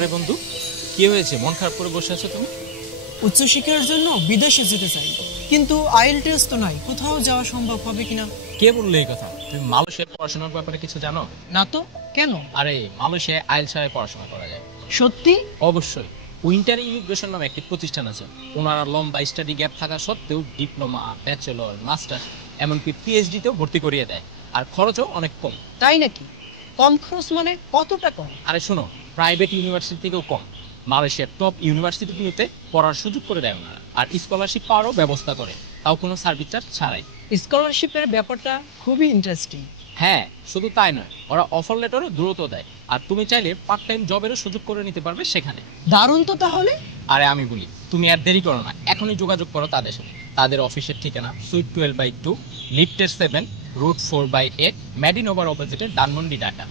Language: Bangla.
আরে বন্ধু, কি হয়েছে? মন খারাপ করে বসে আছো তুমি? উচ্চশিক্ষার জন্য বিদেশে যেতে চাই, কিন্তু আইএলটিএস তো নাই, কোথাও যাওয়া সম্ভব হবে কিনা। কে বললো এই কথা? তুমি মালয়েশিয়ার পড়াশোনার ব্যাপারে কিছু জানো? না তো, কেন? আরে মালয়েশিয়ায় আইএলটিএস ছাড়াই পড়াশোনা করা যায়। সত্যি? অবশ্যই। উইন্টার ইমিগ্রেশন নামে একটি প্রতিষ্ঠান আছে। ওনারা লম্বা স্টাডি গ্যাপ থাকা সত্ত্বেও ডিপ্লোমা, ব্যাচেলর, মাস্টার, এমনকি পিএইচডিতেও ভর্তি করিয়ে দেয়। আর খরচও অনেক কম। তাই নাকি? কম খরচ মানে কতটা কম? আরে শোনো, প্রাইভেট ইউনিভার্সিটি থেকেও কম। মালয়েশিয়ার টপ ইউনিভার্সিটিগুলোতে পড়ার সুযোগ করে দেয় ওনারা, আর স্কলারশিপ পাওয়ারও ব্যবস্থা করে, তাও কোনো সার্ভিস চার্জ ছাড়াই। স্কলারশিপের ব্যাপারটা খুবই ইন্টারেস্টিং। হ্যাঁ, শুধু তাই নয়, ওরা অফার লেটারও দ্রুত দেয়। আর তুমি চাইলে পার্ট টাইম জবেরও সুযোগ করে নিতে পারবে সেখানে। দারুণ তো তাহলে। আরে আমি বলি, তুমি আর দেরি করো না, এখনই যোগাযোগ করো তাদের সাথে। তাদের অফিসের ঠিকানা সুইট 12/2, লিফটের 7, রুট 4/8, মেডিনোভার অপোজিটে, ধানমন্ডি, ঢাকা।